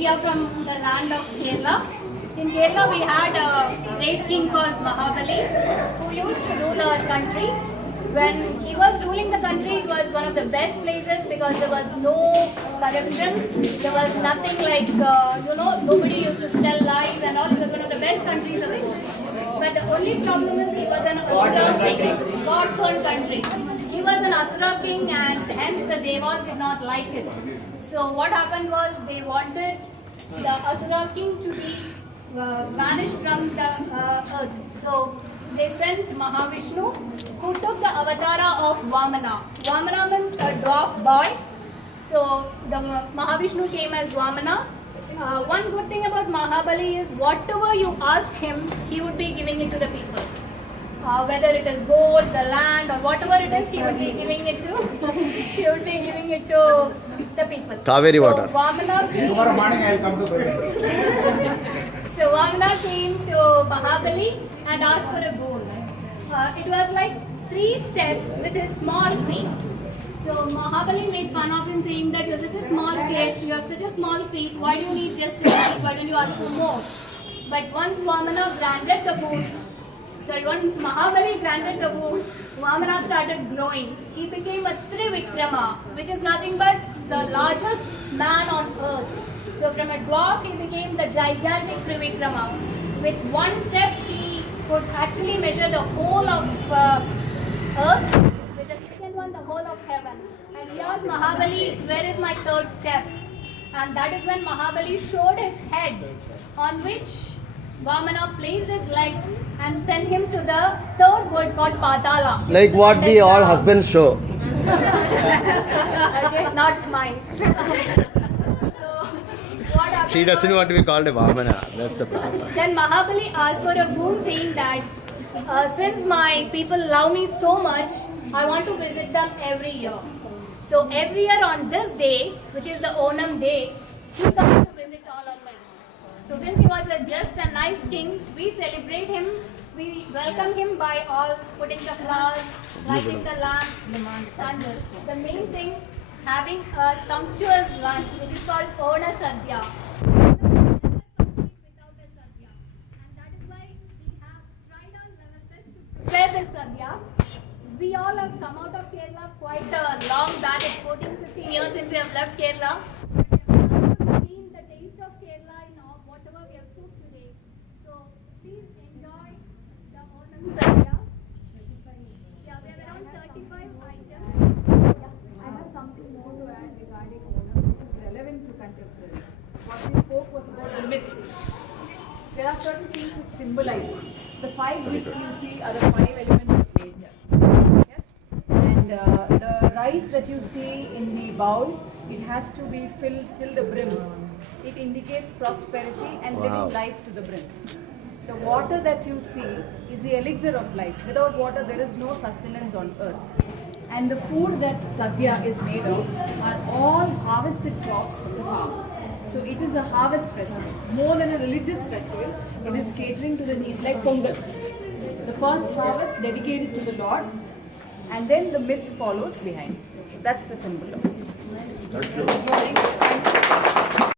we are from the land of Kerala. In Kerala, we had a great king called Mahabali, who used to rule our country. When he was ruling the country, it was one of the best places because there was no corruption. There was nothing like, nobody used to tell lies and all. It was one of the best countries of the world. But the only problem is he was an Asura king, God's own country. He was an Asura king and hence the Devas did not like it. So what happened was they wanted the Asura king to be vanished from the earth. So they sent Mahavishnu, who took the avatara of Vamana. Vamana means a dwarf boy. So the Mahavishnu came as Vamana. One good thing about Mahabali is whatever you ask him, he would be giving it to the people. Whether it is gold, the land, or whatever it is, he would be giving it to. He would be giving it to the people. Kaveri water. Vamana came. Tomorrow morning I will come to So Vamana came to Mahabali and asked for a boon. It was like 3 steps with his small feet. So Mahabali made fun of him, saying that you're such a small kid, you have such a small feet, why do you need just 3 feet, why don't you ask for more? But once Vamana granted the boon, once Mahabali granted the boon, Vamana started growing. He became a Trivikrama, which is nothing but the largest man on earth. So from a dwarf, he became the gigantic Trivikrama. With 1 step, he could actually measure the whole of earth. With the second one, the whole of heaven. And here's Mahabali, where is my 3rd step? And that is when Mahabali showed his head, on which Vamana placed his leg and sent him to the 3rd world called Patala. Like what we all husbands show. Okay, not mine. She doesn't want to be called a Vamana. That's the problem. Then Mahabali asked for a boon, saying that since my people love me so much, I want to visit them every year. So every year on this day, which is the Onam day, he comes to visit all of us. So since he was just a nice king, we celebrate him. We welcome him by all putting the flowers, lighting the lamp, and the main thing, having a sumptuous lunch, which is called Ona Sadhya. Prepare this Sadhya. We all have come out of Kerala quite a long back, at 14-15 years since we have left Kerala. We have seen the taste of Kerala in whatever we have cooked today. So please enjoy the Onam Sadhya. Yeah, we have around 35 items. I have something more to add regarding Onam, which is relevant to contemporary. What we spoke was about the myth. There are certain things which symbolizes. The 5 myths you see are the 5 elements of nature. Yes? And the rice that you see in the bowl, it has to be filled till the brim. It indicates prosperity and living life to the brim. The water that you see is the elixir of life. Without water, there is no sustenance on earth. And the food that Sadhya is made of are all harvested crops of the farmers. So it is a harvest festival. More than a religious festival, it is catering to the needs, like Pongal. The first harvest dedicated to the Lord, and then the myth follows behind. So that's the symbol of it. Thank you.